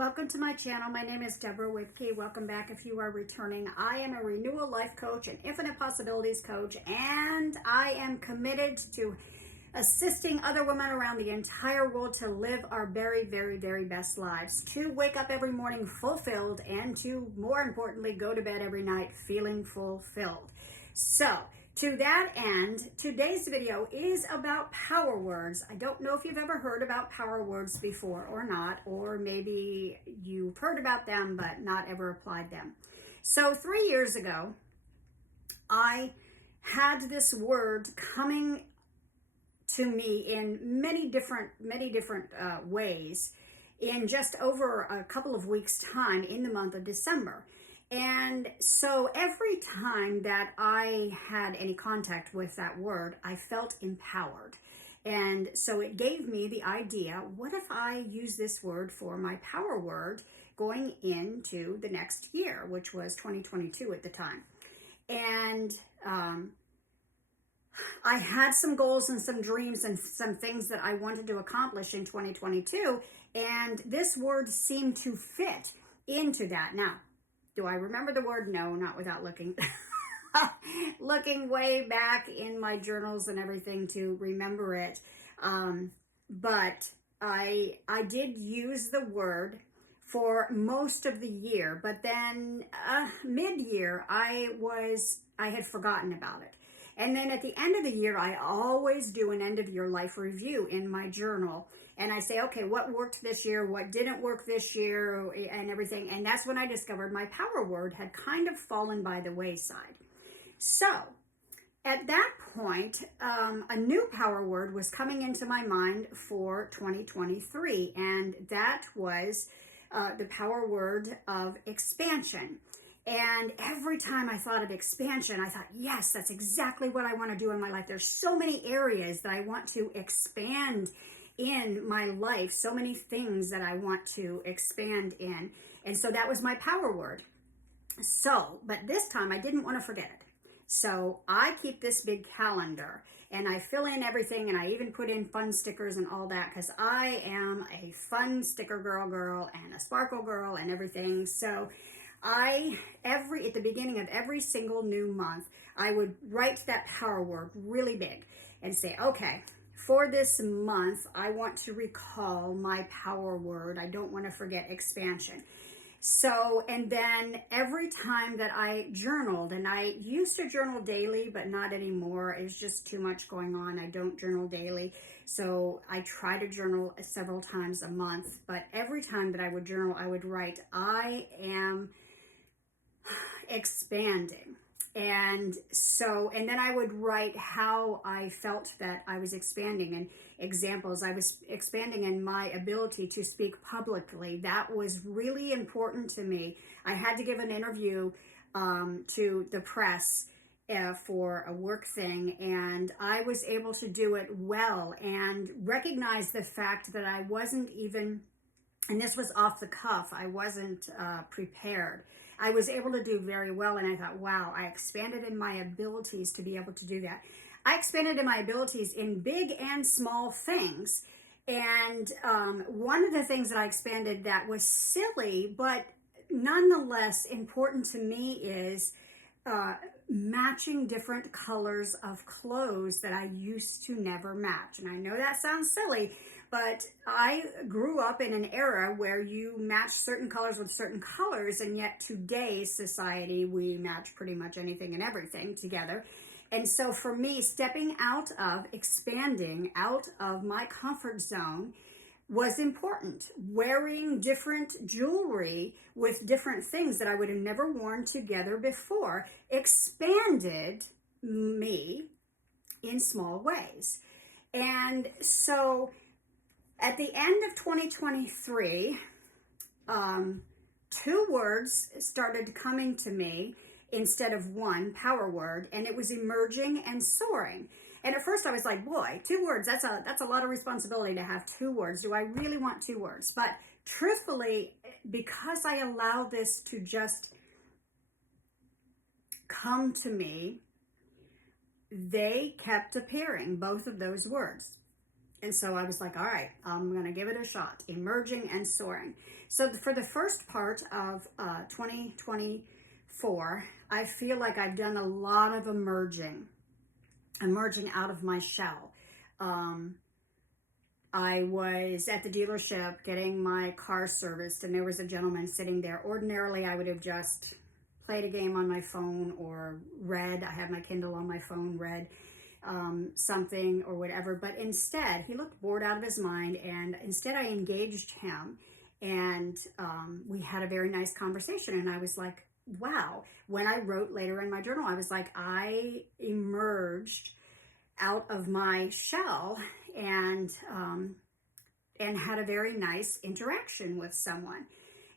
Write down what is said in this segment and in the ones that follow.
Welcome to my channel. My name is Deborah Whitke. Welcome back if you are returning. I am a renewal life coach, an infinite possibilities coach, and I am committed to assisting other women around the entire world to live our very, very, very best lives, to wake up every morning fulfilled, and to, more importantly, go to bed every night feeling fulfilled. So, to that end, today's video is about power words. I don't know if you've ever heard about power words before or not, or maybe you've heard about them but not ever applied them. So 3 years ago, I had this word coming to me in many different ways in just over a couple of weeks' time in the month of December. And so every time that I had any contact with that word, I felt empowered. And so it gave me the idea, what if I use this word for my power word going into the next year, which was 2022 at the time. And I had some goals and some dreams and some things that I wanted to accomplish in 2022, and this word seemed to fit into that. Now, do I remember the word? No, not without looking looking way back in my journals and everything to remember it. But I did use the word for most of the year, but then mid-year I had forgotten about it. And then at the end of the year, I always do an end of year life review in my journal. And I say, okay, what worked this year? What didn't work this year? And everything. And that's when I discovered my power word had kind of fallen by the wayside. So at that point, a new power word was coming into my mind for 2023. And that was the power word of expansion. And every time I thought of expansion, I thought, yes, that's exactly what I want to do in my life. There's so many areas that I want to expand in my life, so many things that I want to expand in. And so that was my power word. So, but this time I didn't want to forget it. So I keep this big calendar and I fill in everything, and I even put in fun stickers and all that because I am a fun sticker girl and a sparkle girl and everything. So at the beginning of every single new month, I would write that power word really big and say, okay, for this month, I want to recall my power word. I don't want to forget expansion. So, and then every time that I journaled, and I used to journal daily, but not anymore. It's just too much going on. I don't journal daily. So I try to journal several times a month, but every time that I would journal, I would write, I am expanding. And so, and then I would write how I felt that I was expanding, and examples. I was expanding in my ability to speak publicly. That was really important to me. I had to give an interview to the press for a work thing, and I was able to do it well and recognize the fact that I wasn't even, and this was off the cuff, I wasn't prepared. I was able to do very well, and I thought, wow, I expanded in my abilities to be able to do that. I expanded in my abilities in big and small things. And one of the things that I expanded that was silly, but nonetheless important to me is matching different colors of clothes that I used to never match. And I know that sounds silly, but I grew up in an era where you match certain colors with certain colors, and yet today's society, we match pretty much anything and everything together. And so for me, stepping out of, expanding out of my comfort zone was important. Wearing different jewelry with different things that I would have never worn together before expanded me in small ways. And so at the end of 2023, two words started coming to me instead of one power word, and it was emerging and soaring. And at first I was like, boy, 2 words, that's a lot of responsibility to have 2 words. Do I really want 2 words? But truthfully, because I allow this to just come to me, they kept appearing, both of those words. And so I was like, all right, I'm going to give it a shot. Emerging and soaring. So for the first part of 2024, I feel like I've done a lot of emerging out of my shell. I was at the dealership getting my car serviced, and there was a gentleman sitting there. Ordinarily, I would have just played a game on my phone or read. I had my Kindle on my phone, read something or whatever. But instead, he looked bored out of his mind, and instead I engaged him, and we had a very nice conversation. And I was like, wow. When I wrote later in my journal, I was like, I emerged out of my shell and had a very nice interaction with someone.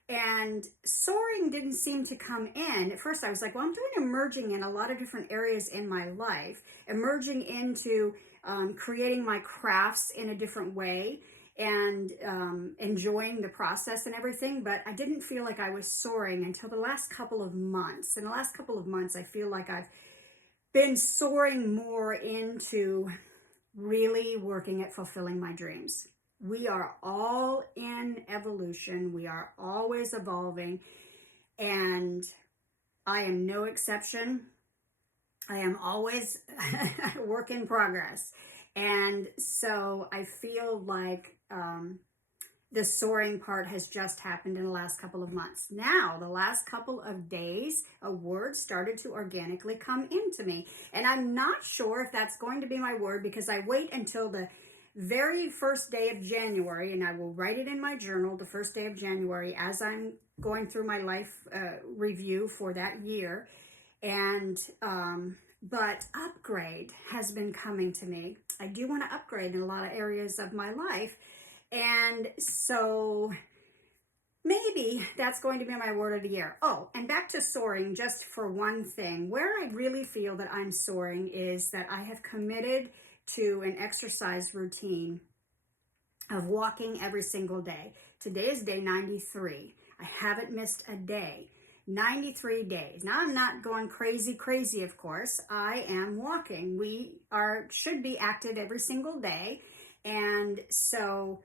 And soaring didn't seem to come in. At first I was like, well, I'm doing emerging in a lot of different areas in my life, emerging into creating my crafts in a different way, and enjoying the process and everything. But I didn't feel like I was soaring until the last couple of months. In the last couple of months, I feel like I've been soaring more into really working at fulfilling my dreams. We are all in evolution. We are always evolving, and I am no exception. I am always a work in progress. And so I feel like the soaring part has just happened in the last couple of months. Now, the last couple of days, a word started to organically come into me. And I'm not sure if that's going to be my word, because I wait until the very first day of January, and I will write it in my journal the first day of January as I'm going through my life review for that year. And but upgrade has been coming to me. I do want to upgrade in a lot of areas of my life. And so maybe that's going to be my word of the year. Oh, and back to soaring, just for one thing. Where I really feel that I'm soaring is that I have committed to an exercise routine of walking every single day. Today is day 93. I haven't missed a day. 93 days. Now, I'm not going crazy, of course. I am walking. We should be active every single day. And so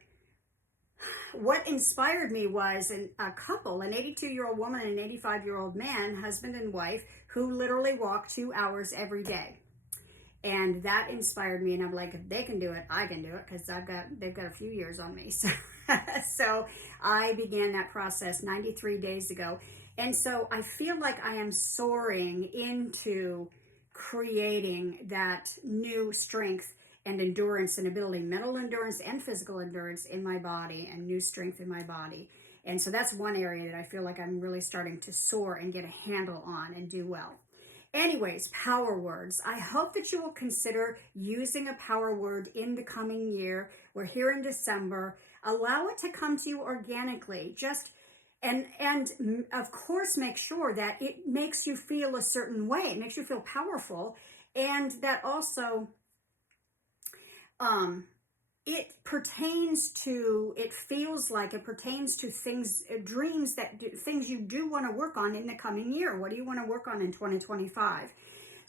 what inspired me was a couple, an 82-year-old woman and an 85-year-old man, husband and wife, who literally walk 2 hours every day. And that inspired me, and I'm like, if they can do it, I can do it, because they've got a few years on me. So I began that process 93 days ago. And so I feel like I am soaring into creating that new strength and endurance and ability, mental endurance and physical endurance in my body, and new strength in my body. And so that's one area that I feel like I'm really starting to soar and get a handle on and do well. Anyways, power words. I hope that you will consider using a power word in the coming year. We're here in December. Allow it to come to you organically. And of course, make sure that it makes you feel a certain way. It makes you feel powerful. And that also, it feels like it pertains to things, dreams, things you do want to work on in the coming year. What do you want to work on in 2025?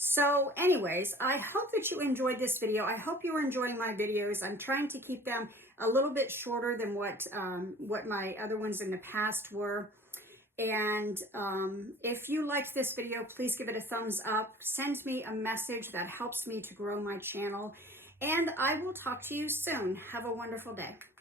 So anyways, I hope that you enjoyed this video. I hope you're enjoying my videos. I'm trying to keep them a little bit shorter than what my other ones in the past were. And if you liked this video, please give it a thumbs up. Send me a message. That helps me to grow my channel. And I will talk to you soon. Have a wonderful day.